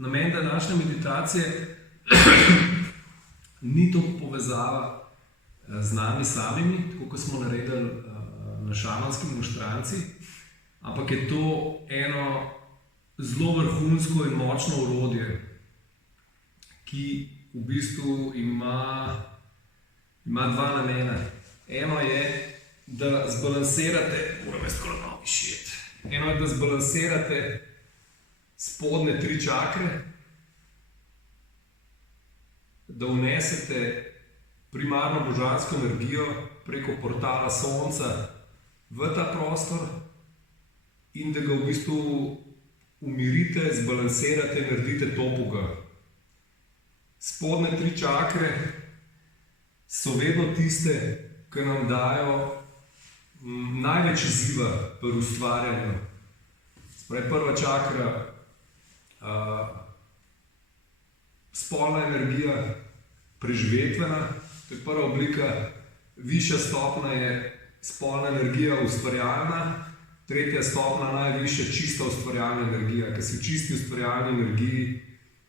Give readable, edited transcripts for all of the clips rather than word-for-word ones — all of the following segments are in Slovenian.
namen današnje meditacije ni to povezava z nami samimi, tako kot smo naredili na šamanski monštranci, ampak je to eno zelo vrhunsko in močno orodje, ki v bistvu ima dva namena. Eno je, da zbalansirate, da zbalansirate spodnje 3 čakre, da vnesete primarno božansko energijo preko portala Sonca v ta prostor in da ga v bistvu umirite, zbalansirate, naredite topoga. Spodnje 3 čakre so vedno tiste, ki nam dajo največ izziva pri ustvarjanju. Prva čakra, spolna energija, preživetvena, to je prva oblika, višja stopnja je spolna energija ustvarjalna, tretja stopnja, najvišja čista ustvarjalna energija, ker si v čisti ustvarjalni energiji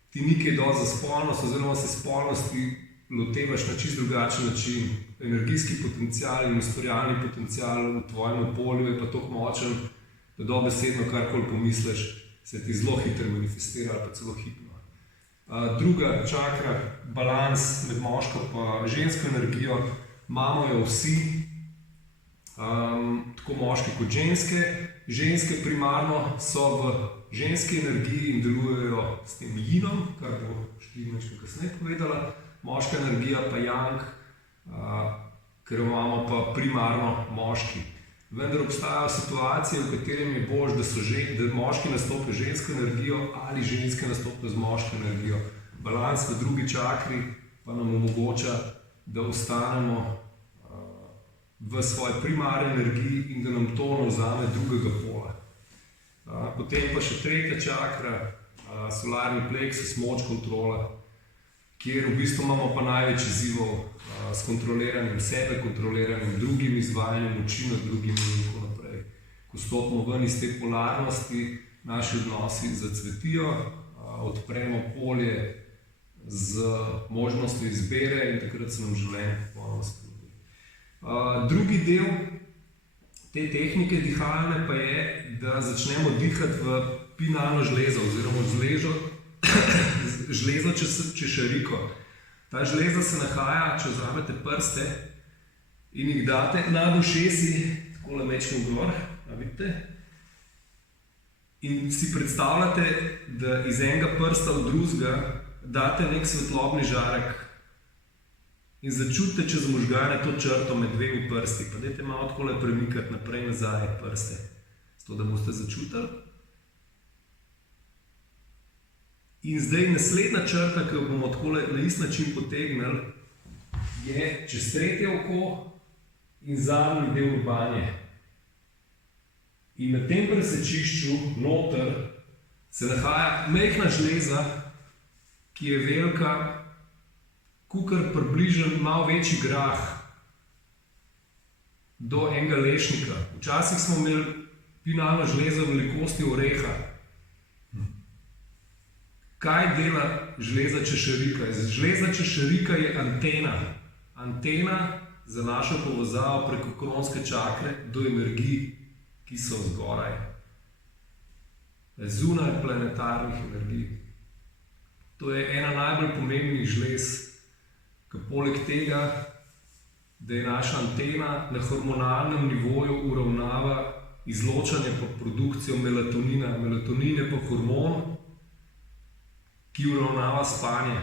ti ni kaj dosti za spolnost, oziroma se spolnosti lotevaš na čist drugačen način. Energijski potencial in ustvarjalni potencial v tvojem polju je pa toliko močen, da dobesedno karkoli pomisliš, se ti zelo hitro manifestira ali pa celo hitno. Druga čakra, balans med moško pa žensko energijo, imamo jo vsi, tako moški kot ženske. Ženske primarno so v ženski energiji in delujejo s tem jinom, kar bo Štirnečka kasneje povedala. Moška energija pa yang, ker imamo pa primarno moški. Vendar obstajajo situacije, v katerem je bož, da moški nastopijo žensko energijo ali ženske nastopijo z moško energijo. Balans v drugi čakri pa nam omogoča, da ostanemo v svoji primarni energiji in da nam to ne vzame drugega pola. Potem pa še tretja čakra, solarni plexus, moč kontrola, kjer v bistvu imamo pa največ izzivov s kontroliranjem sebe, kontroliranjem drugim, izvajanjem moči nad drugimi in tako naprej. Ko stopimo ven iz te polarnosti, naši odnosi zacvetijo, odpremo polje z možnostjo izbire in takrat se nam življenje popolnoma spremeni. Drugi del te tehnike dihalne pa je, da začnemo dihati v pinalno žlezo oziroma žlezo češariko. Ta žleza se nahaja, če vzamete prste in jih date nad ušesi, takole mečkam gor, vidite? In si predstavljate, da iz enega prsta v drugega date nek svetlobni žarek in začutite čez možgane to črto med dvemi prsti. Pa dajte malo takole premikati naprej nazaj prste, zato da boste začutili. In zdaj naslednja črta, ki jo bomo takole na isti način potegnili, je čez tretje oko in zadnji del urbanje. In na tem presečišču noter se nahaja majhna žleza, ki je velika, kakor približno malo večji grah do enega lešnika. Včasih smo imeli pinalno žlezo velikosti oreha. Kaj dela žleza češarika? Žleza češarika je antena. Antena za našo povezavo preko kronske čakre do energij, ki so zgoraj. Zunaj planetarnih energij. To je ena najbolj pomembnih žlez, ki poleg tega, da je naša antena na hormonalnem nivoju uravnava izločanje pa produkcijo melatonina. Melatonin je pa hormon, ki uravnava spanje.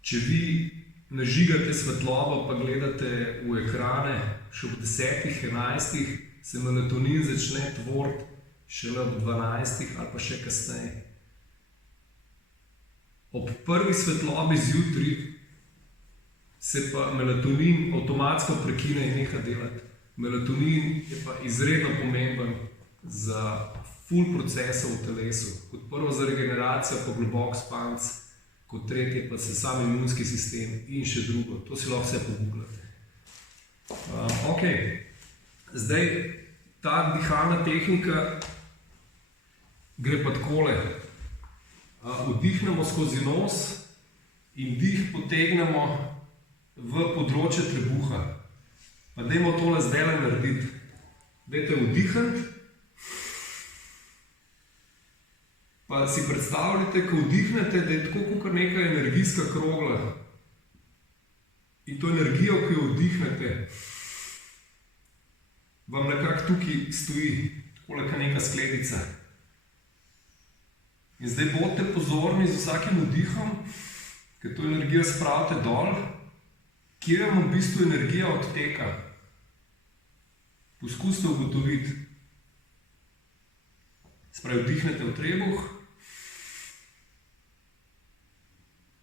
Če vi nažigate svetlobo pa gledate v ekrane, še ob 10, 11, se melatonin začne tvoriti šele ob 12 ali pa še kasneje. Ob prvi svetlobi zjutraj se pa melatonin avtomatsko prekine in neha delati. Melatonin je pa izredno pomemben za ful procesov v telesu. Kot prvo za regeneracijo, pa globok spanc, kot tretje pa se sam imunski sistem in še drugo. To si lahko vse pogooglate. Ok, zdaj ta dihalna tehnika gre pa takole. Vdihnemo skozi nos in dih potegnemo v področje trebuha. Pa dajmo tole zdaj narediti. Dajte vdihniti. Pa si predstavljate, ko vdihnete, da je tako kot neka energijska krogla. In to energijo, ki jo vdihnete, vam nekako tukaj stoji, takole kot neka skledica. In zdaj bodite pozorni z vsakim vdihom, ker to energijo spravite dol, kje vam v bistvu energija odteka. Poskusite ugotoviti. Spravi, vdihnete v trebuh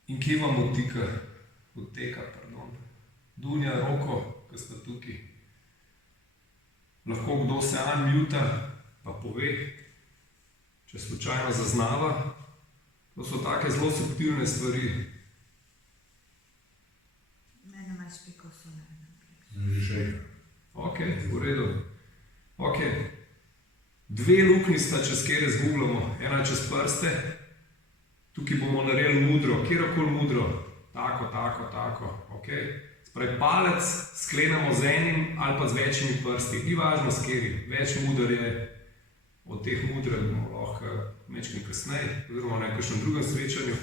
in kje vam odteka, Dunja, Roko, ki sta tukaj. Lahko kdo se unmuta, pa pove, če slučajno zaznava. To so take zelo subtilne stvari. Mene malo špikov so Ok, v redu. Ok. 2 luknji sta, čez kjer zgooglamo. Ena čez prste. Tukaj bomo naredili mudro, kjerokoli mudro. Tako. Ok. Spravi, palec sklenemo z enim ali pa z večjimi prsti. Ni važno s kjeri. Več muder je. Od teh muder bomo lahko mečkim kasneje, oziroma na kakšnem drugem srečanju.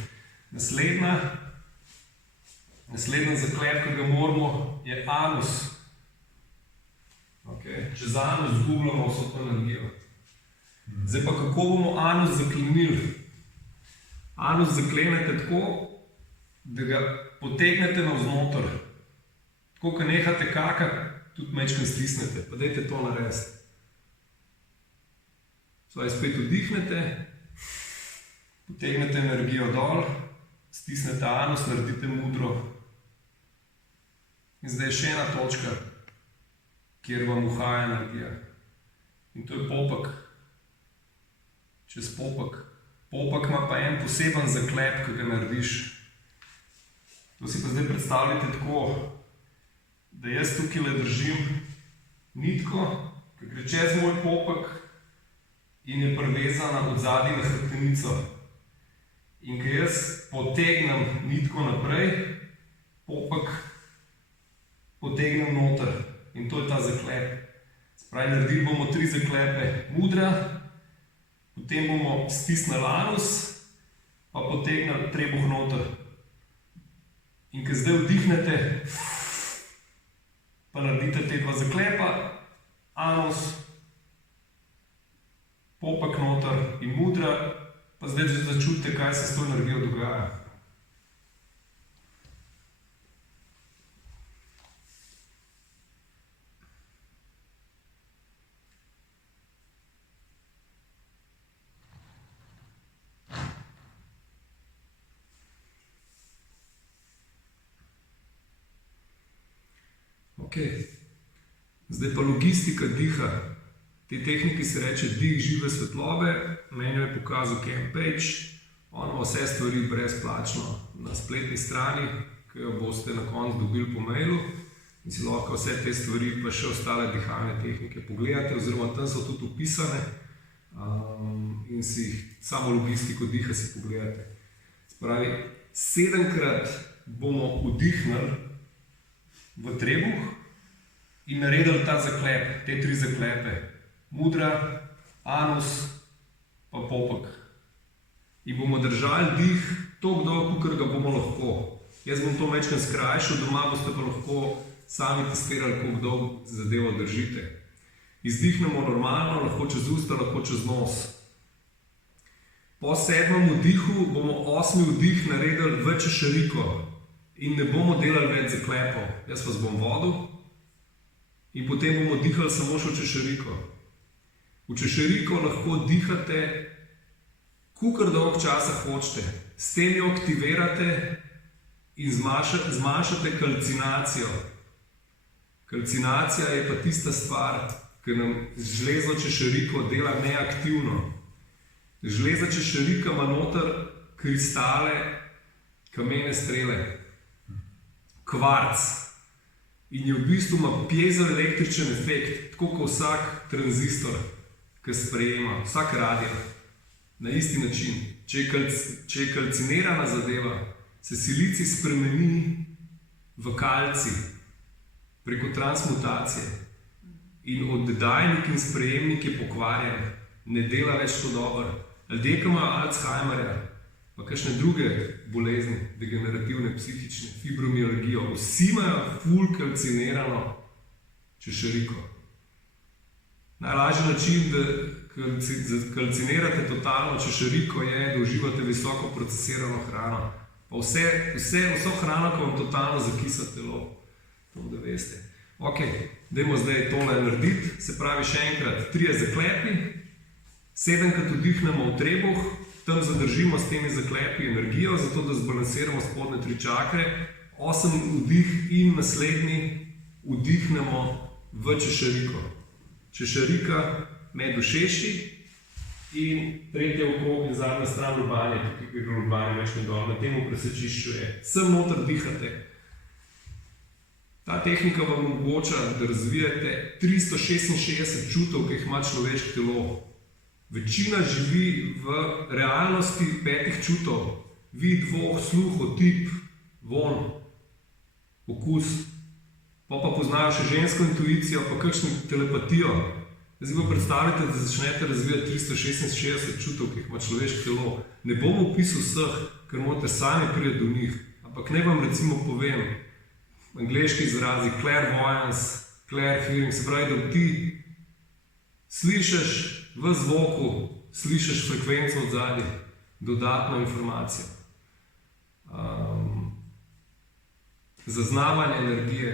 Naslednji zaklep, ki ga moramo, je anus. Okay. Čez anus zgubljamo vso to energijo. Zdaj pa kako bomo anus zaklenili? Anus zaklenete tako, da ga potegnete navznoter. Tako, ko nehate kakati, tudi mečkim stisnete. Pa dajte to narediti. Zdaj spet vdihnete, potegnete energijo dol, stisnete anus, naredite mudro. In zdaj je še ena točka, kjer vam uhaja energija. In to je popek. Čez popek. Popek ima pa en poseben zaklep, ki ga narediš. To si pa zdaj predstavljate tako, da jaz tukaj le držim nitko, ki gre čez moj popek in je privezana od zadaj na hrbtenico. In ko jaz potegnem nitko naprej, popek potegnem noter. In to je ta zaklep. Spravi, naredili bomo 3 zaklepe mudra, potem bomo stisnili anus, pa potegnili trebuh noter. In ko zdaj vdihnete, pa naredite te 2 zaklepa, anus, popek noter in mudra, pa zdaj začutite, kaj se s to energijo dogaja. Okay. Zdaj pa logistika diha. Te tehniki se reče dih žive svetlobe. Meni jo je pokazal Ken Page. On ima vse stvari brezplačno na spletni strani, ki jo boste na koncu dobili po mailu. In si lahko vse te stvari pa še ostale dihalne tehnike pogledate, oziroma tam so tudi opisane. In si samo logistiko diha si pogledate. Spravi, 7-krat bomo vdihnili v trebuh in naredili ta zaklep, te 3 zaklepe. Mudra, anus, pa popek. In bomo držali dih toliko dolgo, kakor ga bomo lahko. Jaz bom to večkrat skrajšal, doma boste pa lahko sami testirali, koliko dolgo zadevo držite. Izdihnemo normalno, lahko čez usta, lahko čez nos. Po 7. vdihu bomo 8. vdih naredili v češeriko. In ne bomo delali več zaklepov. Jaz vas bom vodil in potem bomo dihali samo še v češeriko. V češeriko lahko dihate, kolikor dolgo časa hočete. S tem jo aktivirate in zmanjšate kalcinacijo. Kalcinacija je pa tista stvar, ki nam žlezo češeriko dela neaktivno. Žleza češerika ima noter kristale, kamene strele. Kvarc. In je v bistvu ima piezoelektričen efekt, tako kot vsak tranzistor, ki sprejema, vsak radio. na isti način. Če je kalcinirana zadeva, se silicij spremeni v kalcij preko transmutacije in oddajnik in sprejemnik je pokvarjen, ne dela več to dobro. Ljudje, ki imajo Alzheimerja, pa kakšne druge bolezni, degenerativne, psihične, fibromialgijo, vsi imajo ful kalcinirano češeriko. Najlažji način, da kalcinirate totalno češeriko, je, da uživate visoko procesirano hrano. Pa vso hrano, ko vam totalno zakisa telo. To, da veste. Ok, dajmo zdaj tole narediti. Se pravi, še enkrat, 3 zaklepi, 7-krat vdihnemo v trebuh, tam zadržimo s temi zaklepi energijo, zato da zbalansiramo spodnje 3 čakre, 8 vdih in naslednji vdihnemo v češeriko. Češerika med ušeši in tretja okrog in zadnja stran lobanje, tukaj je lobanje več nedolj, na temu presečišču je. Sem noter dihate. Ta tehnika vam omogoča, da razvijate 366 čutov, ki jih ima človeško telo. Večina živi v realnosti 5 čutov. Vid, voh, sluh, otip, von, okus. Pa poznajo še žensko intuicijo, pa kakšno telepatijo. Zdaj pa predstavljate, da začnete razvijati 366 čutov, ki jih ima človeško telo. Ne bom opisal vseh, ker morate sami priti do njih. Ampak naj vam recimo povem, angleški izrazi clairvoyance, clair hearing, se pravi, da ti slišiš v zvoku, slišiš frekvenco od zadaj, dodatno informacijo. Zaznavanje energije,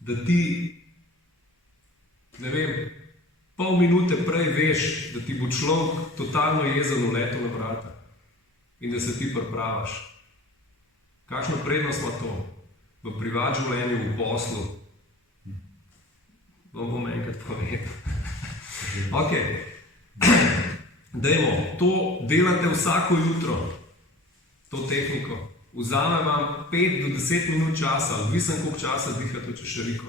da ti, ne vem, pol minute prej veš, da ti bo človek totalno jezen uletel na vrata in da se ti pripravaš. Kakšno prednost ima to? V privat življenju, v poslu. Bom enkrat povedal. Ok, dajmo, to delate vsako jutro, to tehniko. Vzame vam 5 do 10 minut časa, odvisen koliko časa dihate v češeriko.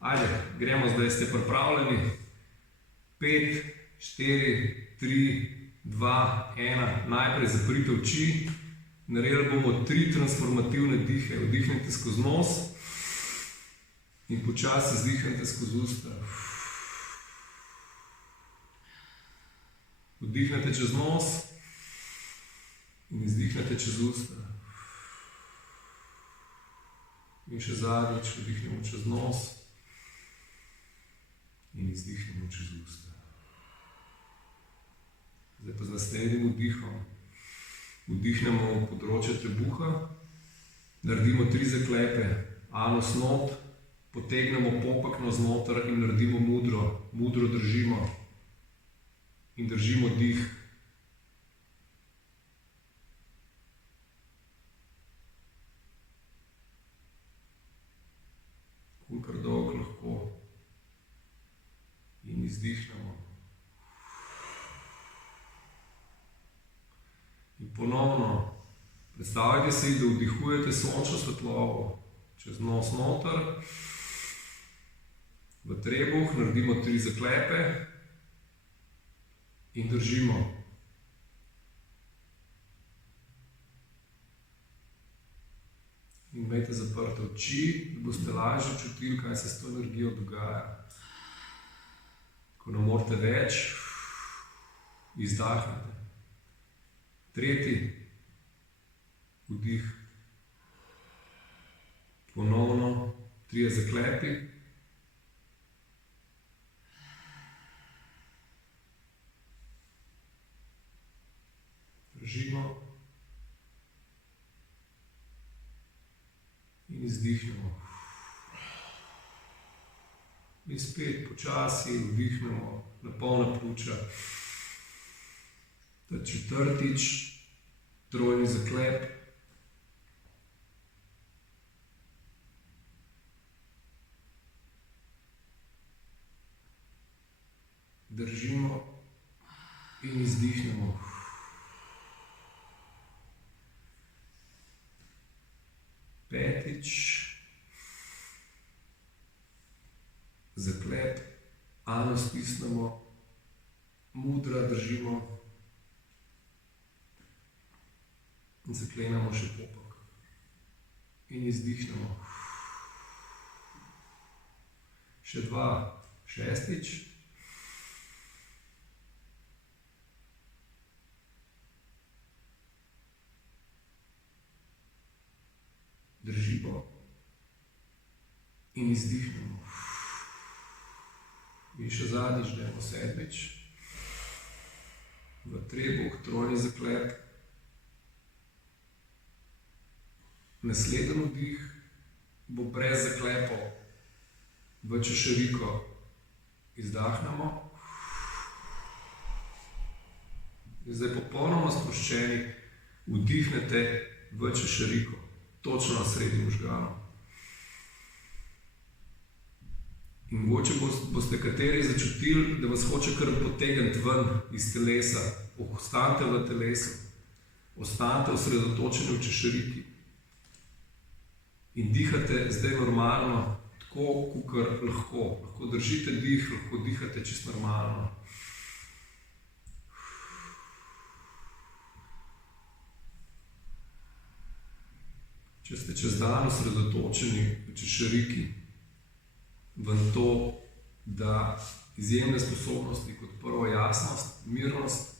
Ajde, gremo zdaj, ste pripravljeni. 5, 4, 3, 2, 1, najprej zaprite oči. Naredili bomo 3 transformativne dihe. Vdihnite skozi nos in počasi izdihnite skozi usta. Vdihnete čez nos in izdihnete čez usta. In še zadnjič vdihnemo čez nos in izdihnemo čez usta. Zdaj pa z naslednjim vdihom vdihnemo v področje trebuha, naredimo 3 zaklepe, anus not, potegnemo popek navznoter in naredimo mudro držimo in držimo dih. Kolikor dolgo lahko in izdihnemo. In ponovno predstavljajte si, da vdihujete sončno svetlobo čez nos noter, v trebuh, naredimo 3 zaklepe in držimo. In imejte zaprte oči, da boste lažje čutili, kaj se s to energijo dogaja. Ko ne morete več, izdahnite. 3. vdih. Ponovno 3 zaklepi. Držimo. In izdihnemo. In spet počasi vdihnemo na polna pljuča. 4. trojni zaklep. Držimo in izdihnemo. 5. zaklep, anus stisnemo, mudra držimo. In zaklenemo še popek. In izdihnemo. Še 2, 6. Držimo. In izdihnemo. In še zadnjič dajmo 7. V trebuh, trojni zaklep. Naslednji vdih bo brez zaklepov. V češeriko izdahnemo. In zdaj popolnoma sproščeni vdihnete v češeriko, točno na sredi možganov. In mogoče boste kateri začutili, da vas hoče kar potegniti ven iz telesa. Ostanite v telesu, ostanite osredotočeni v češeriki. In dihate zdaj normalno, tako, kakor lahko. Lahko držite dih, lahko dihate čisto normalno. Če ste čez dan osredotočeni v češeriki, v to, da izjemne sposobnosti kot prvo jasnost, mirnost,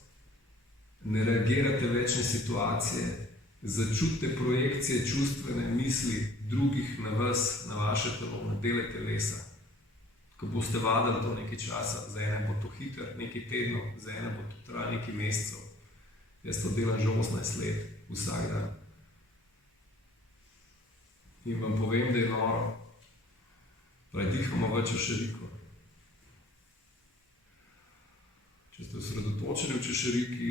ne reagirate več na situacije, začutite projekcije čustvene misli drugih na vas, na vaše telo, na dele telesa. Ko boste vadili to nekaj časa, za ene bo to hiter, nekaj tednov, za ene bo to trajalo nekaj mesecev. Jaz to delam že 18 let, vsak dan. In vam povem, da je noro. Dihamo v češeriko. Če ste osredotočeni v češeriki,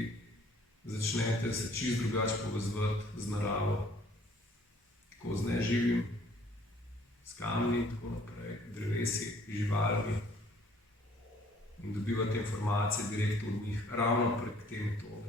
začnete se čisto drugače povezovati z naravo, tako z neživim, s kamni in tako naprej, drevesi, živalmi in dobivate informacije direktno od njih, ravno prek te metode.